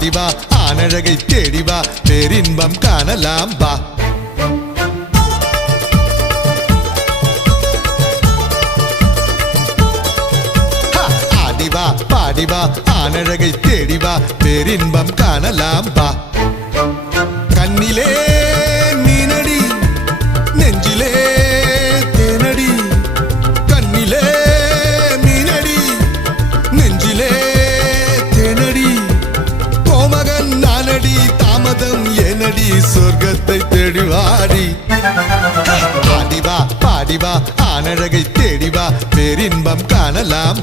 பாடிவா ஆனழகை தேடிவா பேரின்பம் காணலாம் வா. ஆடிவா பாடிவா ஆனழகை தேடிவா பேரின்பம் காணலாம் வா. கண்ணிலே மீனடி நெஞ்சிலே தேனடி கண்ணிலே மீனடி நெஞ்சிலே தேனடி கோமகன் நானடி தாமதம் ஏனடி சொர்க்கத்தை தேடிவாடி. ஆடிவா பாடிவா ஆனழகை தேடிவா பேரின்பம் காணலாம்.